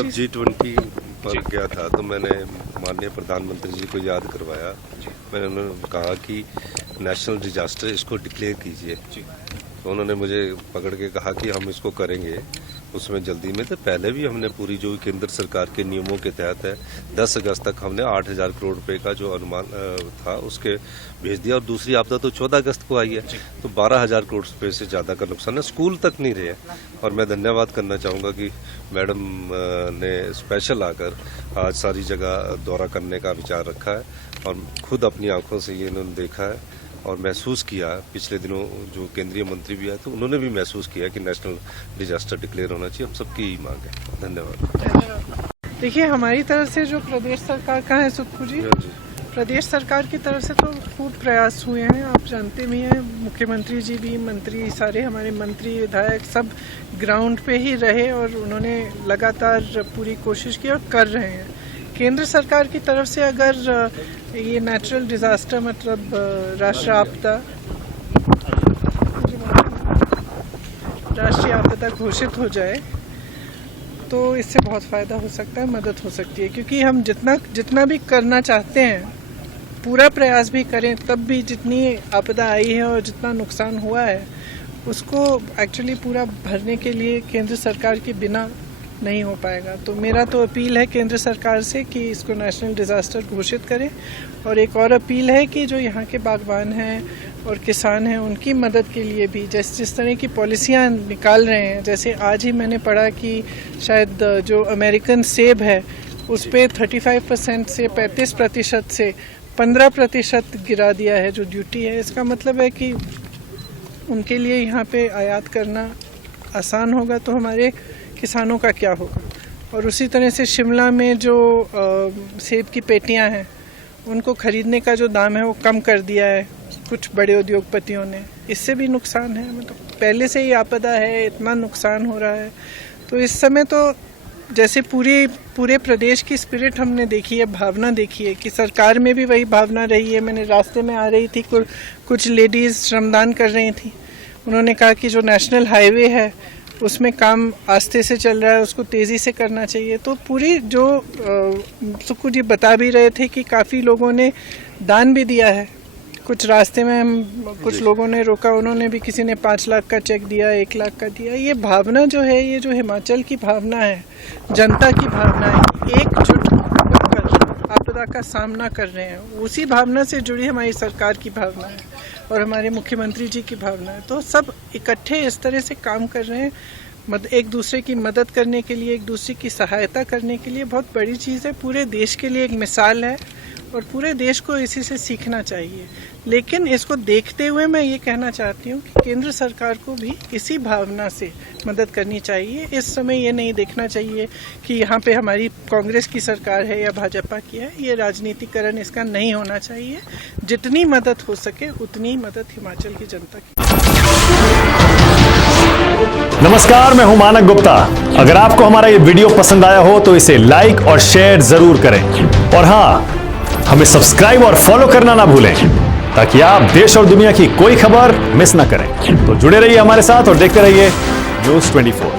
जब G20 पर गया था तो मैंने माननीय प्रधानमंत्री जी को याद करवाया। मैंने उन्होंने कहा कि नेशनल डिजास्टर इसको डिक्लेयर कीजिए, तो उन्होंने मुझे पकड़ के कहा कि हम इसको करेंगे उसमें जल्दी में। तो पहले भी हमने पूरी जो केंद्र सरकार के नियमों के तहत है 10 अगस्त तक हमने 8,000 करोड़ रुपए का जो अनुमान था उसके भेज दिया, और दूसरी आपदा तो 14 अगस्त को आई है, तो 12,000 करोड़ रुपए से ज़्यादा का नुकसान है। स्कूल तक नहीं रहे। और मैं धन्यवाद करना चाहूँगा कि मैडम ने स्पेशल आकर आज सारी जगह दौरा करने का विचार रखा है, और खुद अपनी आंखों से ये इन्होंने देखा है और महसूस किया। पिछले दिनों जो केंद्रीय मंत्री भी आए तो उन्होंने भी महसूस किया कि नेशनल डिजास्टर डिक्लेयर होना चाहिए। हम सबकी ही मांग है। धन्यवाद। देखिए, हमारी तरफ से जो प्रदेश सरकार का है सुप्पू जी, प्रदेश सरकार की तरफ से तो खूब प्रयास हुए हैं। आप जानते भी हैं, मुख्यमंत्री जी भी, मंत्री, सारे हमारे मंत्री विधायक सब ग्राउंड पे ही रहे और उन्होंने लगातार पूरी कोशिश की और कर रहे हैं। केंद्र सरकार की तरफ से अगर ये नेचुरल डिजास्टर मतलब राष्ट्रीय आपदा घोषित हो जाए तो इससे बहुत फ़ायदा हो सकता है, मदद हो सकती है। क्योंकि हम जितना भी करना चाहते हैं, पूरा प्रयास भी करें, तब भी जितनी आपदा आई है और जितना नुकसान हुआ है उसको एक्चुअली पूरा भरने के लिए केंद्र सरकार के बिना नहीं हो पाएगा। तो मेरा तो अपील है केंद्र सरकार से कि इसको नेशनल डिज़ास्टर घोषित करें। और एक और अपील है कि जो यहाँ के बागवान हैं और किसान हैं उनकी मदद के लिए भी जिस तरह की पॉलिसियाँ निकाल रहे हैं, जैसे आज ही मैंने पढ़ा कि शायद जो अमेरिकन सेब है उस पर 35% से 35% से 15% गिरा दिया है जो ड्यूटी है। इसका मतलब है कि उनके लिए यहाँ पे आयात करना आसान होगा, तो हमारे किसानों का क्या होगा। और उसी तरह से शिमला में जो सेब की पेटियां हैं उनको खरीदने का जो दाम है वो कम कर दिया है कुछ बड़े उद्योगपतियों ने। इससे भी नुकसान है, मतलब पहले से ही आपदा है, इतना नुकसान हो रहा है। तो इस समय तो जैसे पूरे प्रदेश की स्पिरिट हमने देखी है, भावना देखी है कि सरकार में भी वही भावना रही है। मैंने रास्ते में आ रही थी, कुछ लेडीज़ श्रमदान कर रही थी। उन्होंने कहा कि जो नेशनल हाईवे है उसमें काम आस्ते से चल रहा है, उसको तेज़ी से करना चाहिए। तो पूरी जो सुक्कू जी बता भी रहे थे कि काफ़ी लोगों ने दान भी दिया है। कुछ रास्ते में कुछ लोगों ने रोका, उन्होंने भी, किसी ने 5 लाख का चेक दिया, 1 लाख का दिया। ये भावना जो है, ये जो हिमाचल की भावना है, जनता की भावना है, एकजुट होकर आपदा का सामना कर रहे हैं, उसी भावना से जुड़ी हमारी सरकार की भावना है और हमारे मुख्यमंत्री जी की भावना है। तो सब इकट्ठे इस तरह से काम कर रहे हैं, एक दूसरे की मदद करने के लिए, एक दूसरे की सहायता करने के लिए। बहुत बड़ी चीज़ है, पूरे देश के लिए एक मिसाल है और पूरे देश को इसी से सीखना चाहिए। लेकिन इसको देखते हुए मैं ये कहना चाहती हूँ कि केंद्र सरकार को भी इसी भावना से मदद करनी चाहिए। इस समय ये नहीं देखना चाहिए कि यहाँ पे हमारी कांग्रेस की सरकार है या भाजपा की है। ये राजनीतिकरण इसका नहीं होना चाहिए। जितनी मदद हो सके उतनी मदद हिमाचल की जनता की। नमस्कार, मैं हूं मानक गुप्ता। अगर आपको हमारा ये वीडियो पसंद आया हो तो इसे लाइक और शेयर जरूर करें, और हाँ, हमें सब्सक्राइब और फॉलो करना ना भूलें ताकि आप देश और दुनिया की कोई खबर मिस ना करें। तो जुड़े रहिए हमारे साथ और देखते रहिए News 24।